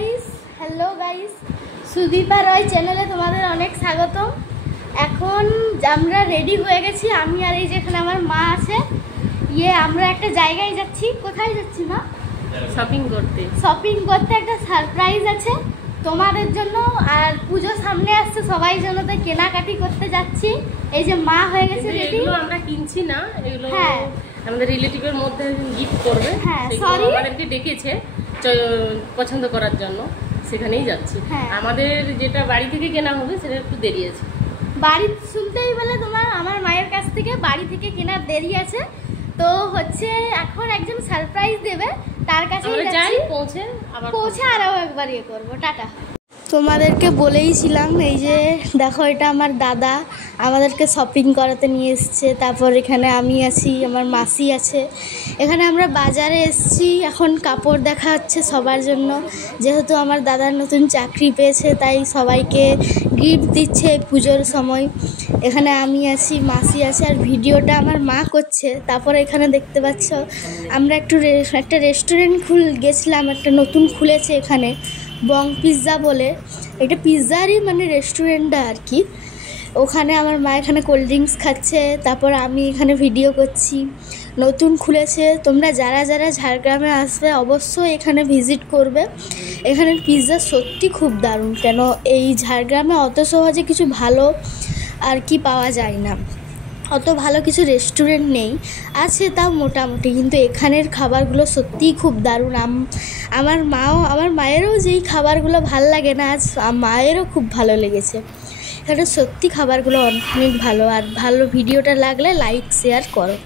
Guys, hello guys, Sudipa রয় চ্যানেলে তোমাদের অনেক স্বাগতম। এখন আমরা রেডি হয়ে গেছি, আমি আর এই যেখানে আমার মা আছে। আমরা একটা জায়গায় যাচ্ছি। কোথায় যাচ্ছি মা? শপিং করতে। একটা সারপ্রাইজ আছে তোমাদের জন্য। আর পুজো সামনে আসছে, সবাই জন্য তো কেনাকাটি করতে যাচ্ছি। এই যে মা হয়ে গেছে রেডি। এগুলো আমরা কিনছি না, এগুলো আমাদের রিলেটিভের মধ্যে গিফট করবে। সরি, আমাদেরকে ডেকেছে পছন্দ করার জন্য, সেখানেই যাচ্ছি। আমাদের যেটা বাড়ি থেকে কেনা হবে সেটা একটু দেরি আছে। বাড়ি শুনতেই বলে তোমার আমার মায়ের কাছ থেকে বাড়ি থেকে কেনার দেরি আছে। তো হচ্ছে এখন একজন সারপ্রাইজ দেবে, তার কাছে যাই, পৌঁছে আরও একবার করবো। টাটা। তোমাদেরকে বলেইছিলাম, এই যে দেখো, এটা আমার দাদা আমাদেরকে শপিং করাতে নিয়ে এসছে। তারপর এখানে আমি আছি, আমার মাসি আছে। এখানে আমরা বাজারে এসছি, এখন কাপড় দেখা হচ্ছে সবার জন্য। যেহেতু আমার দাদার নতুন চাকরি পেয়েছে, তাই সবাইকে গিফট দিচ্ছে পুজোর সময়। এখানে আমি আছি, মাসি আছে, আর ভিডিওটা আমার মা করছে। তারপর এখানে দেখতে পাচ্ছ আমরা একটা রেস্টুরেন্ট গেছিলাম, একটা নতুন খুলেছে এখানে, বং পিৎজা বলে। এটা পিৎজারই মানে রেস্টুরেন্টটা আর কি। ওখানে আমার মা এখানে কোল্ড ড্রিঙ্কস খাচ্ছে, তারপর আমি এখানে ভিডিও করছি। নতুন খুলেছে, তোমরা যারা যারা ঝাড়গ্রামে আসবে অবশ্যই এখানে ভিজিট করবে। এখানের পিৎজা সত্যি খুব দারুণ। কেন এই ঝাড়গ্রামে অত সহজে কিছু ভালো আর কি পাওয়া যায় না, অত ভালো কিছু রেস্টুরেন্ট নেই, আছে তাও মোটামুটি, কিন্তু এখানের খাবারগুলো সত্যিই খুব দারুণ। আমার মায়েরও যেই খাবারগুলো ভাল লাগে না, আজ মায়েরও খুব ভালো লেগেছে। এটা সত্যি খাবারগুলো অনেক ভালো। আর ভালো ভিডিওটা লাগলে লাইক শেয়ার করো।